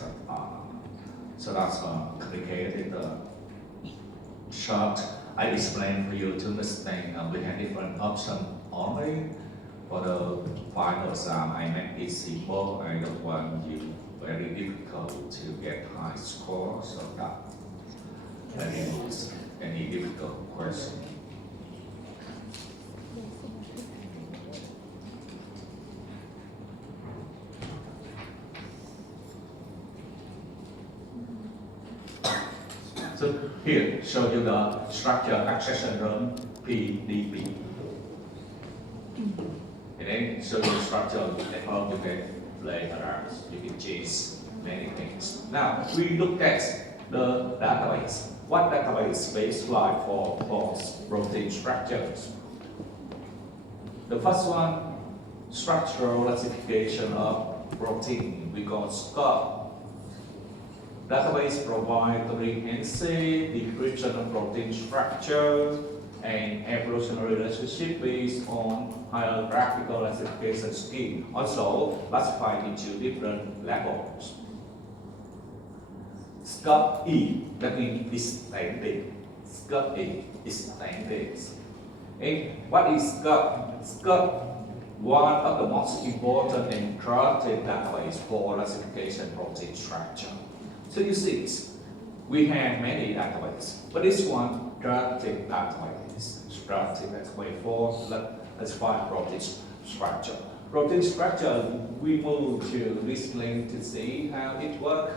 that. So that's a complicated chart. I explained for you to understand we have different options only. For the final exam, I make it simple. I don't want you very difficult to get high score, so that I didn't use any difficult question. So here, show you the structure accession room PDB. And then show you the structure at home you can play around, you can change many things. Now we look at the database. What database baseline for protein structures? The first one, structural classification of protein, we call SCOP. Database provides comprehensive description of protein structure and evolutionary relationship based on hierarchical classification scheme, also classified into different levels. SCOP E, that means extended. SCOP E, extended. And what is SCOP? SCOP, one of the most important and trusted database for classification protein structure. So you see, we have many databases, but this one trusted database, trusted database for classified protein structure. Protein structure, we move to this link to see how it works.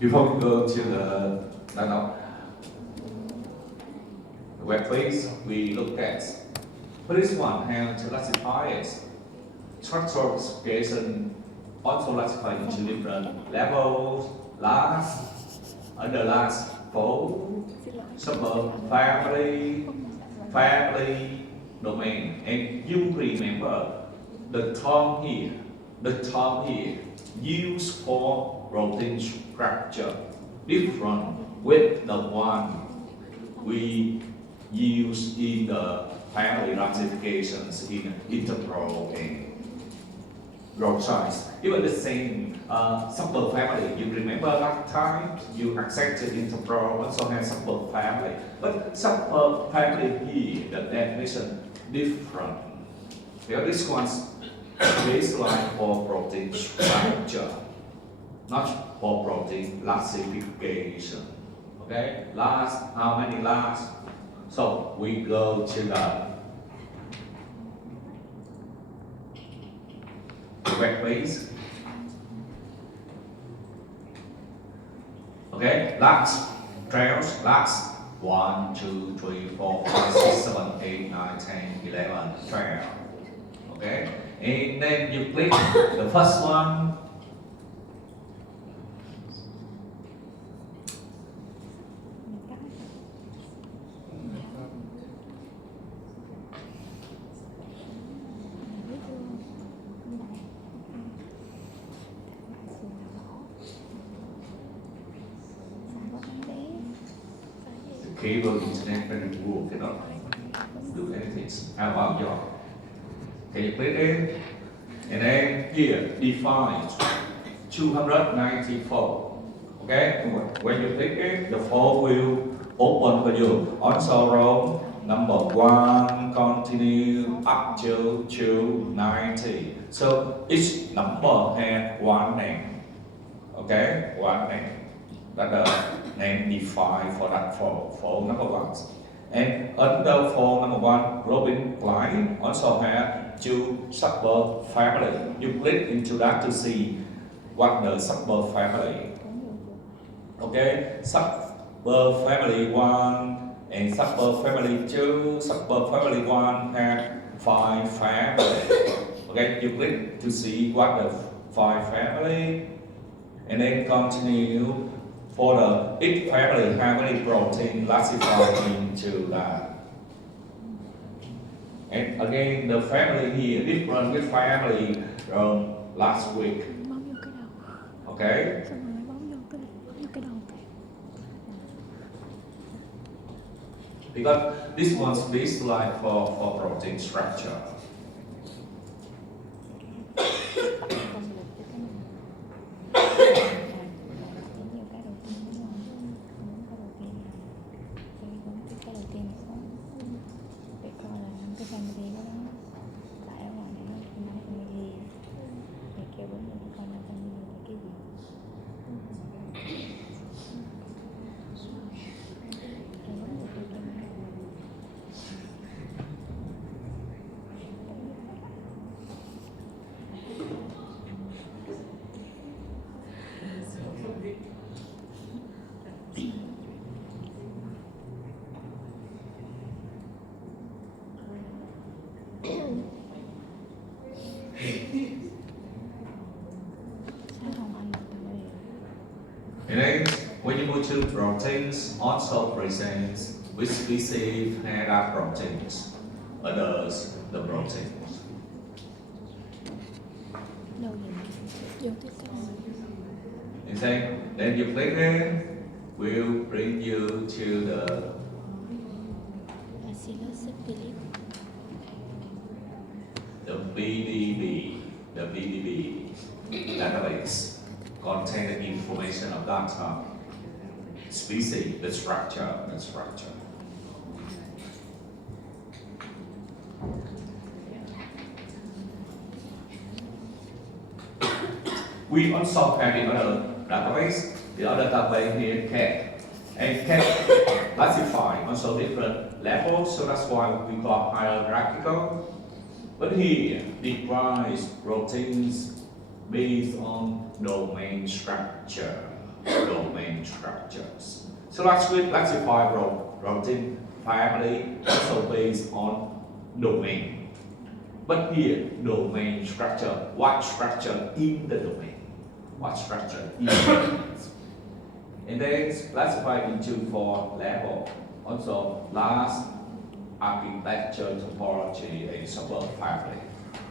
Before we go to the web page, we look at for this one how to classify it. Structural classification also classified into different levels, under last, fold, suburb, family, domain, and you remember the term here used for protein structure different with the one we use in the family classifications in interpro and growth size. Even the same subgroup family, you remember last time you accepted interpro also has subgroup family, but subgroup family here the definition different. Here this one's baseline for protein structure, not for protein classification. Okay, last, how many last? So we go to the web page. Okay, last, trails, last, 1, 2, 3, 4, 5, 6, 7, 8, 9, 10, 11, 12. Okay, and then you click the first one. Cable internet when you work cannot do anything. How about your? Can you click in? And then here define 294. Okay? When you click it, the form will open for you. Also row number 1 continue up to 290. So each number has one name. Okay? One name. That's the name defined for that for number 1. And under for number one, Robin Klein also have two suburb family. You click into that to see what the suburb family. Okay, suburb family one and suburb family two. Suburb family one have 5 family. Okay, you click to see what the 5 family, and then continue for the each family how many protein classified into that. And again, the family here different with family from last week. Bấm vô cái đầu. Okay. Xong rồi bấm vô cái đầu. Because this one speaks like for protein structure. And then when you go to proteins, also presents which species had our proteins, others the proteins. Đâu vậy? Vô tiếp cái đầu. And then you click it, will bring you to Bacillus subtilis. the BDB database contain the information of that species, the structure. We also have another database. The other database here CAT. And CAT classify also different levels, so that's why we call hierarchical. But here, defines proteins based on domain structures. So let's classify protein family also based on domain. But here, domain structure, what structure in the domain? What structure in the domain? And then classified into 4 levels. Also, last architecture, topology, and suburb family.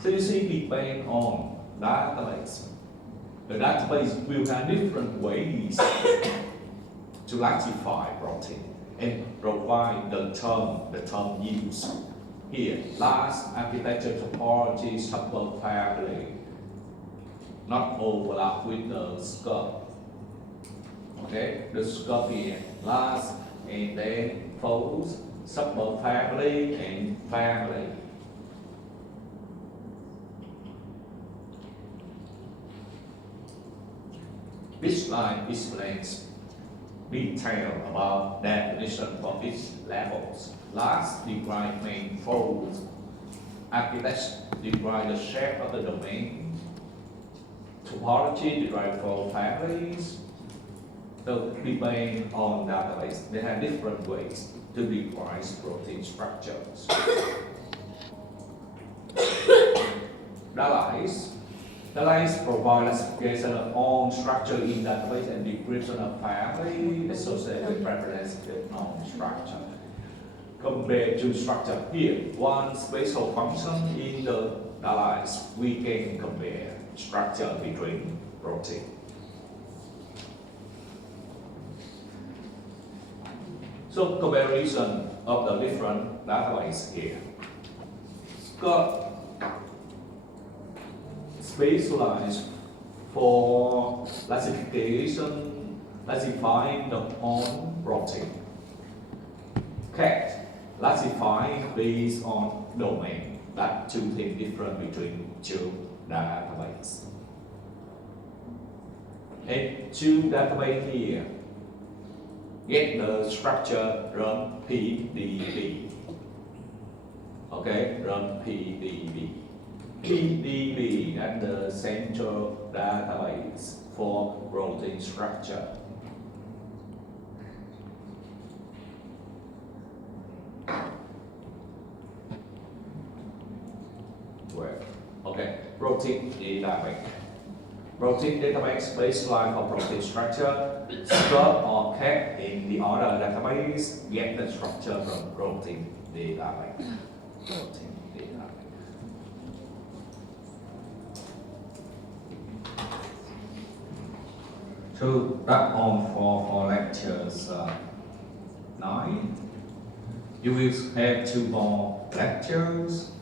So you see, depending on database, the database will have different ways to classify protein and provide the term used. Here, last architecture, topology, suburb family, not overlap with the scope. Okay, the scope here, last, and then false, suburb family, and family. This slide explains detail about definition for each levels. Last, define main folds. Architecture define the shape of the domain. Topology derived for families. So depending on database, they have different ways to define protein structures. Database provide classification of all structure in database and description of family associated with preference with non-structure. Compared to structure here, one special function in the database, we can compare structure between protein. So comparison of the different database here. Got specialized for classifying the whole protein. CAT classifying based on domain. That's two things different between two databases. And two databases here get the structure from PDB. Okay, from PDB. PDB and the central database for protein structure. Where? Okay, protein database. Protein database baseline for protein structure, stored or kept in the other database, get the structure from protein database. Protein database. So that's all for lectures 9. You will have 2 more lectures.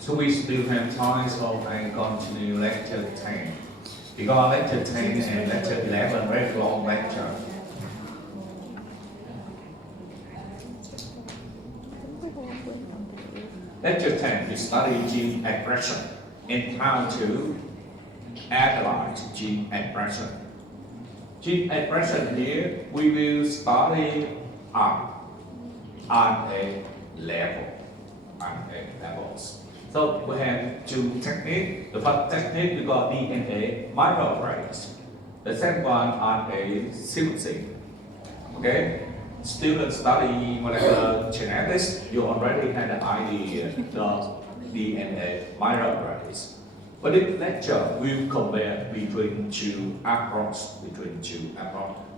So we still have time, so I continue lecture 10. Because lecture 10 and lecture 11 very long lecture. Lecture 10 is study gene expression and how to analyze gene expression. Gene expression here we will study at RNA level. RNA levels. So we have 2 techniques. The first technique we got DNA microarrays. The second one RNA sequencing. Okay. Students study molecular genetics, you already had an idea of DNA microarrays. But this lecture will compare between 2 approaches,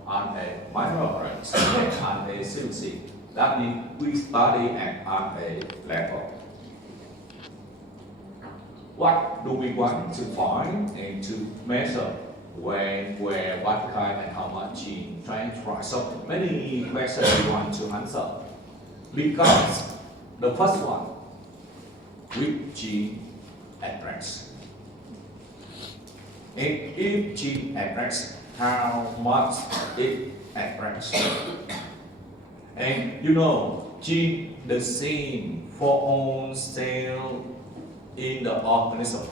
RNA microarrays and RNA sequencing. That means we study at RNA level. What do we want to find and to measure? When, where, what kind, and how much gene transfer. So many questions we want to answer. Because the first one, which gene express? And if gene express, how much it express? And you know, gene the same for all cell in the organism,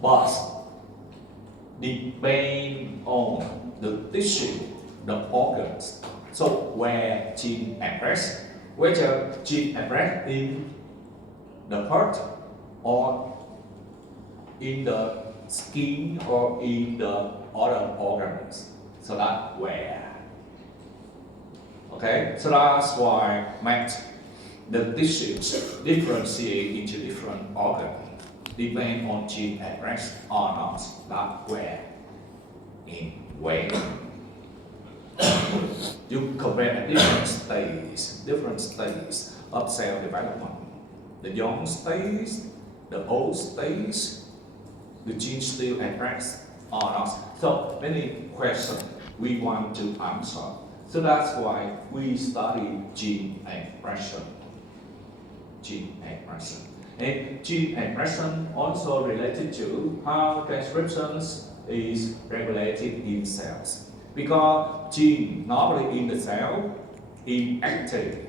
but depend on the tissue, the organs. So where gene express, whether gene express in the heart or in the skin or in the other organs. So that's where. Okay, so that's why make the tissues differentiate into different organs. Depend on gene express or not, not where, in when. You compare different stages of cell development. The young stage, the old stage, the gene still express or not. So many questions we want to answer. So that's why we study gene expression. Gene expression. And gene expression also related to how transcription is regulated in cells. Because gene normally in the cell inactive,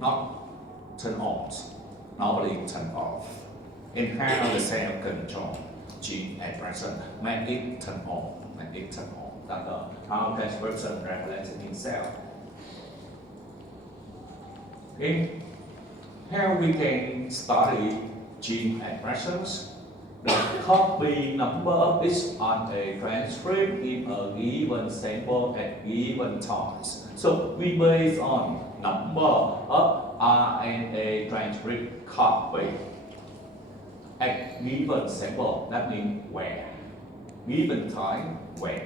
not turn on, normally turn off. And how the cell control gene expression, make it turn on. That's how transcription regulated in cell. Okay. How we can study gene expressions? The copy number of each RNA transcript in a given sample at given times. So we base on number of RNA transcript copy at given sample. That means where, given time, when.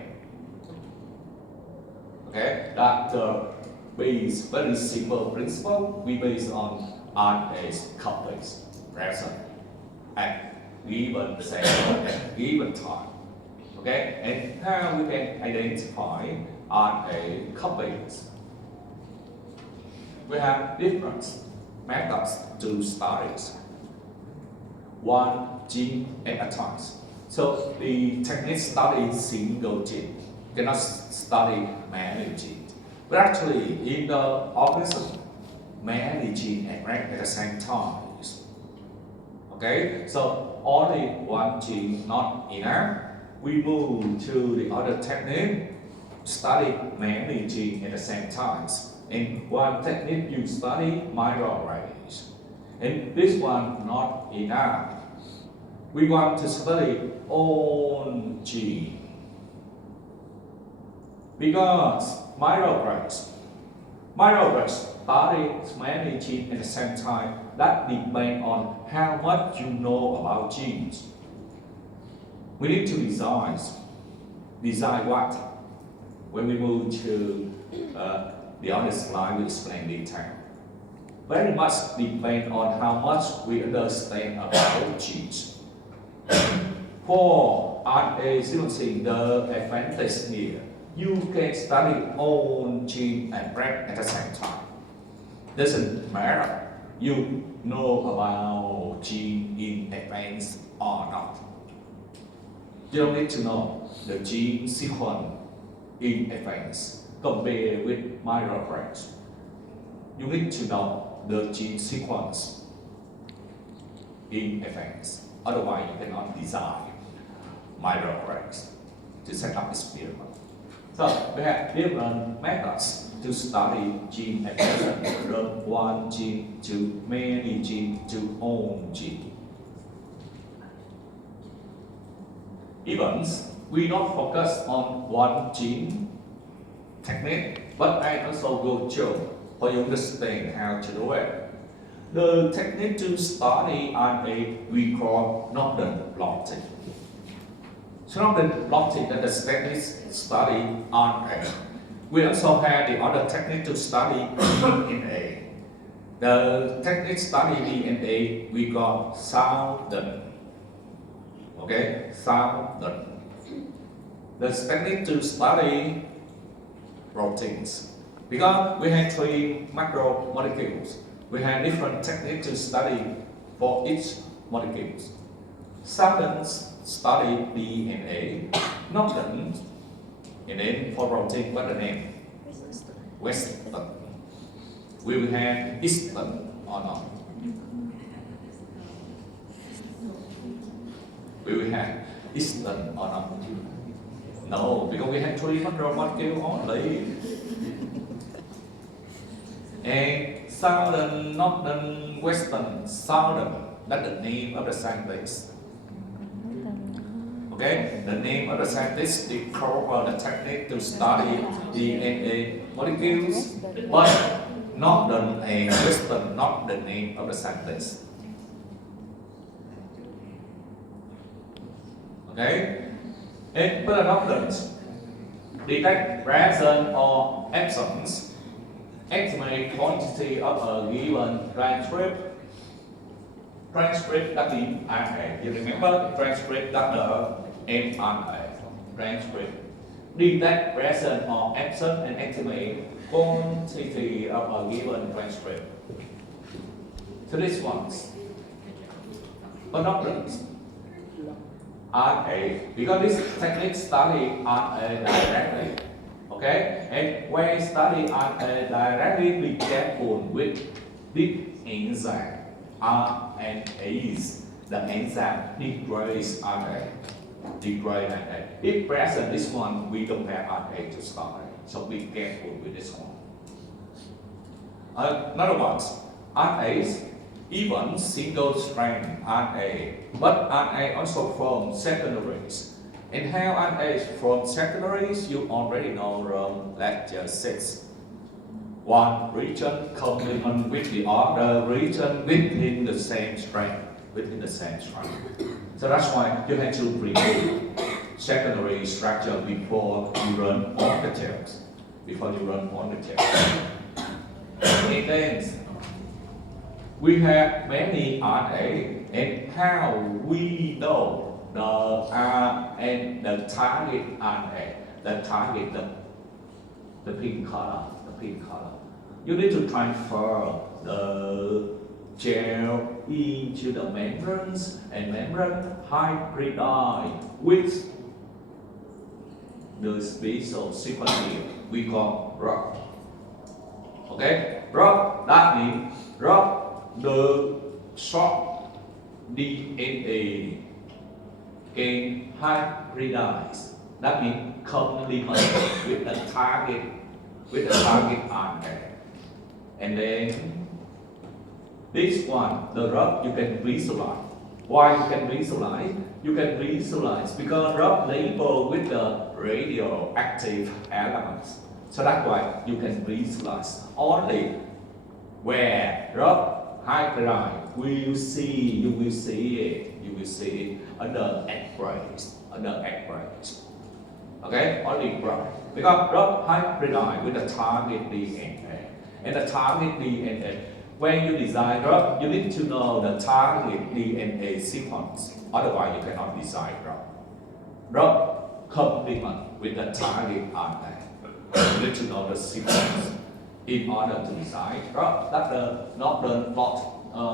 Okay, that's the base, very simple principle. We base on RNA copies present at given sample at given time. Okay, and how we can identify RNA copies? We have different methods to study it. One gene at a time. So the technique study single gene. cannot study many genes. But actually, in the organism, many genes act at the same time. Okay, so only one gene not enough. We move to the other technique, study many genes at the same time. In one technique, you study microarrays. And this one not enough. We want to study all gene. Because microarrays study many genes at the same time. That depends on how much you know about genes. We need to design. Design what? When we move to the other slide, we explain detail. Very much depends on how much we understand about genes. For RNA sequencing, the advantage here, you can study all genes and break at the same time. Doesn't matter you know about gene in advance or not. You don't need to know the gene sequence in advance compared with microarrays. You need to know the gene sequence in advance. Otherwise, you cannot design microarrays to set up experiment. So we have different methods to study gene expression from one gene to many genes to all genes. Even we not focus on one gene technique, but I also will show for you understand how to do it. The technique to study RNA we call Northern blotting. So Northern blotting that the technique study RNA. We also have the other technique to study DNA. The technique study DNA we call Southern. Okay, Southern. The technique to study proteins. Because we have 3 macromolecules, we have different techniques to study for each molecule. Southern study DNA, Northern, and then for protein, what the name? Western. We will have Eastern or not? We will have Eastern or not? No, because we have 3 macromolecules only. And Southern, Northern, Western, Southern, that's the name of the scientist. Okay, the name of the scientist is called the technique to study DNA molecules, but Northern and Western, not the name of the scientist. Okay, and for the Northerns, detect presence or absence, estimate quantity of a given transcript. Transcript that means RNA. You remember transcript that the mRNA. Transcript. Detect presence or absence and estimate quantity of a given transcript. So this one's. But not this. RNA. Because this technique study RNA directly. Okay? And when study RNA directly, be careful with this enzyme. RNase. The enzyme degrades RNA. Degrade RNA. If present this one, we don't have RNA to study. So be careful with this one. In other words, RNase, even single strand RNA, but RNA also from secondaries. And how RNA is from secondaries, you already know from lecture 6. One region complement with the other region within the same strand. So that's why you have to remove secondary structure before you run on the tails. And then we have many RNA, and how we know the R and the target RNA, the pink color. You need to transfer the gel into the membranes, and membrane hybridize with the special sequence here we call RUB. Okay, RUB, that means RUB, the short DNA can hybridize. That means complement with the target RNA. And then this one, the RUB, you can visualize. Why you can visualize? You can visualize because RUB labeled with the radioactive elements. So that's why you can visualize only where RUB hybridize. You will see it under X-rays. Okay, only RUB. Because RUB hybridize with the target DNA. And the target DNA, when you design RUB, you need to know the target DNA sequence. Otherwise, you cannot design RUB. RUB complement with the target RNA. You need to know the sequence in order to design RUB. That's not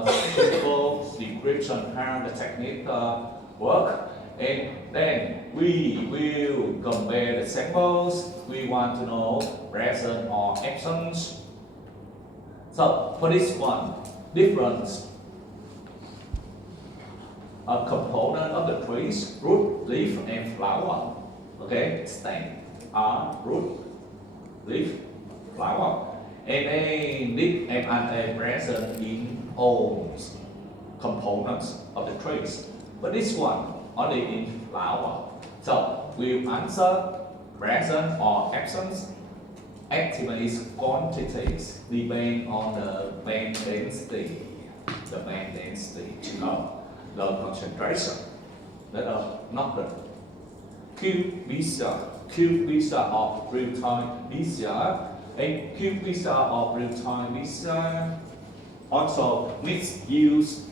simple description how the technique work. And then we will compare the samples. We want to know present or absence. So for this one, difference a component of the trees, root, leaf, and flower. Okay, stem, root, leaf, flower. And then this mRNA present in all components of the trees. But this one only in flower. So we'll answer present or absence. Activities quantities depend on the band density. The band density to know the concentration. That are not the qPCR of real-time PCR and qPCR of real-time PCR also misuse.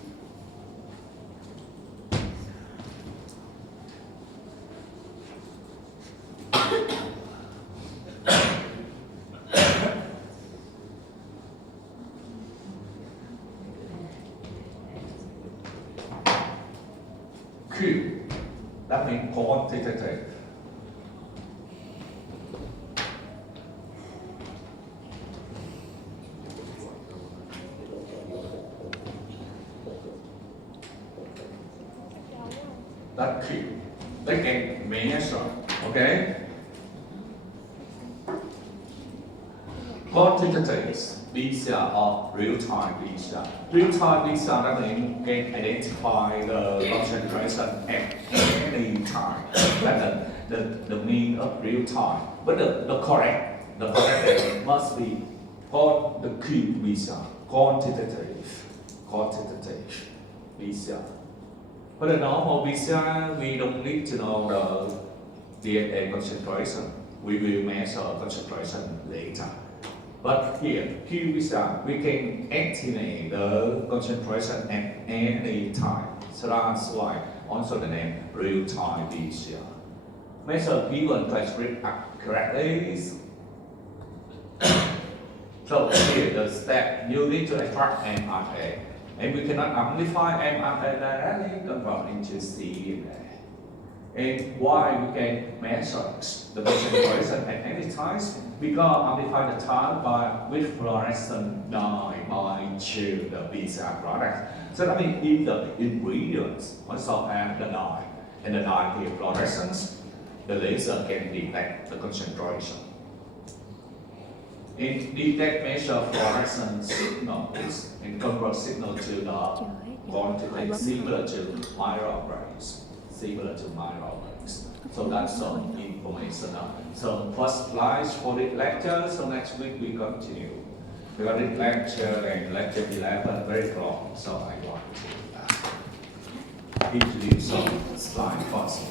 Q, that means quantitative. That Q, they can measure, okay? Quantitative PCR of real-time PCR. Real-time PCR that means can identify the concentration at any time. That's the mean of real time. But the correct must be called the qPCR, quantitative PCR. For the normal PCR, we don't need to know the DNA concentration. We will measure concentration later. But here, qPCR, we can estimate the concentration at any time. So that's why also the name real-time PCR. Measure given transcript correctly. So here the step you need to extract mRNA. And we cannot amplify mRNA directly convert into cDNA. And why we can measure the concentration at any time? Because amplify the time with fluorescent dye to the PCR product. So that means if the ingredients also have the dye, and the dye here fluorescence, the laser can detect the concentration. And detect measure fluorescent signals and convert signal to the quantity similar to micrograms. So that's some information. So first slides for this lecture. So next week we continue. Because this lecture and lecture 11 very long. So I want to introduce some slides first.